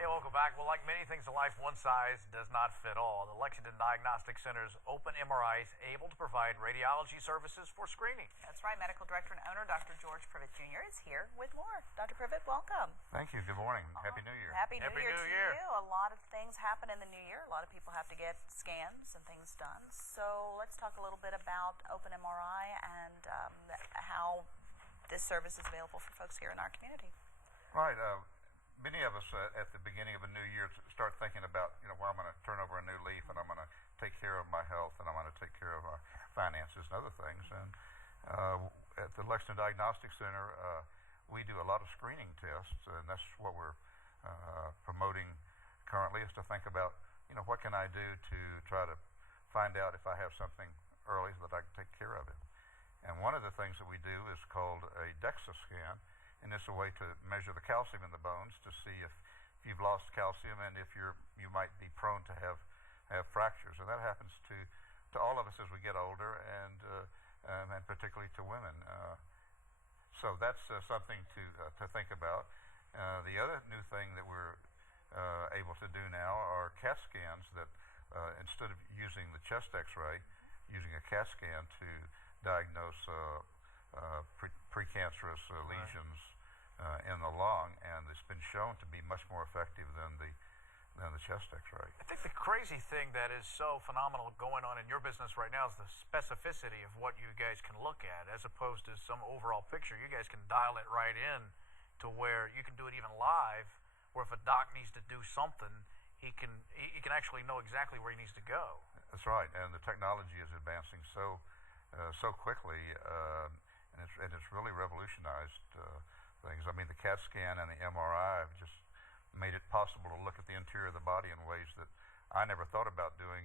Hey, welcome back. Well, like many things in life, one size does not fit all. The Lexington Diagnostic Center's open MRI is able to provide radiology services for screening. That's right. Medical Director and owner Dr. George Privet Jr. is here with more. Dr. Privet, welcome. Thank you. Good morning. Happy New Year. Happy New Year to you. A lot of things happen in the new year. A lot of people have to get scans and things done. So let's talk a little bit about open MRI and how this service is available for folks here in our community. Right. Many of us at the beginning of a new year start thinking about, where I'm going to turn over a new leaf and I'm going to take care of my health and I'm going to take care of our finances and other things. And at the Lexington Diagnostic Center, we do a lot of screening tests, and that's what we're promoting currently, is to think about, what can I do to try to find out if I have something early so that I can take care of it. And one of the things that we do is called a DEXA scan. And it's a way to measure the calcium in the bones to see if you've lost calcium and if you might be prone to have fractures. And that happens to all of us as we get older, and particularly to women. So that's something to think about. The other new thing that we're able to do now are CAT scans that instead of using the chest X-ray, using a CAT scan to diagnose precancerous lesions in the lung, and it's been shown to be much more effective than the chest X-ray. I think the crazy thing that is so phenomenal going on in your business right now is the specificity of what you guys can look at, as opposed to some overall picture. You guys can dial it right in to where you can do it even live, where if a doc needs to do something, he can actually know exactly where he needs to go. That's right, and the technology is advancing so quickly. And it's really revolutionized things. I mean, the CAT scan and the MRI have just made it possible to look at the interior of the body in ways that I never thought about doing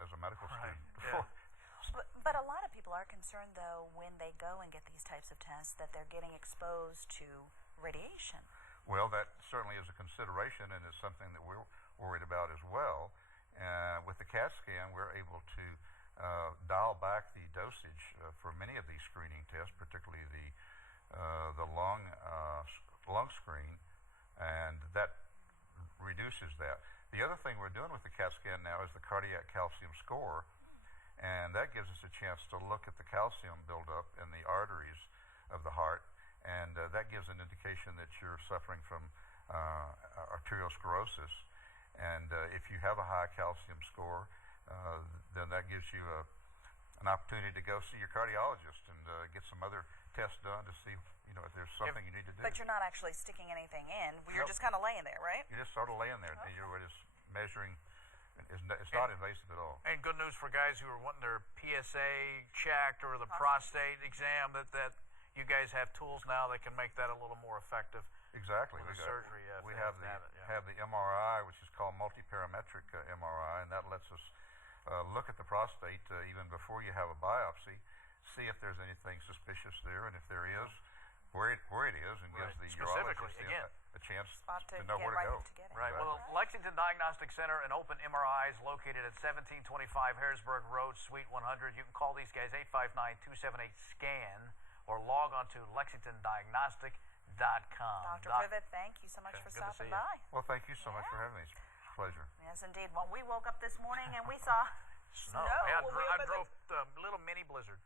as a medical student before. Yeah. But a lot of people are concerned, though, when they go and get these types of tests, that they're getting exposed to radiation. Well, that certainly is a consideration, and is something that we're worried about as well. With the CAT scan, we're able to dial back the dosage for many of these screening tests, particularly the lung screen, and that reduces that. The other thing we're doing with the CAT scan now is the cardiac calcium score, and that gives us a chance to look at the calcium buildup in the arteries of the heart, and that gives an indication that you're suffering from arteriosclerosis. And if you have a high calcium score, then that gives you an opportunity to go see your cardiologist and get some other tests done to see, if there's something you need to do. But you're not actually sticking anything in. You're just kind of laying there, right? You're just sort of laying there. Okay. You're just measuring. It's not invasive at all. And good news for guys who are wanting their PSA checked or the prostate exam, that you guys have tools now that can make that a little more effective. Exactly. We have the MRI, which is called multiparametric MRI, and that lets us look at the prostate even before you have a biopsy, see if there's anything suspicious there, and if there is, where it is, and gives the urologist a chance to know where to go. Right. Well, the Lexington Diagnostic Center and open MRI is located at 1725 Harrisburg Road, Suite 100. You can call these guys 859-278-SCAN or log on to lexingtondiagnostic.com. Dr. Privet, thank you so much for stopping by. Well, thank you so much for having me. It's a pleasure. Yes, indeed. Well, we woke up this morning and we saw snow. Yeah, I drove a little mini blizzard.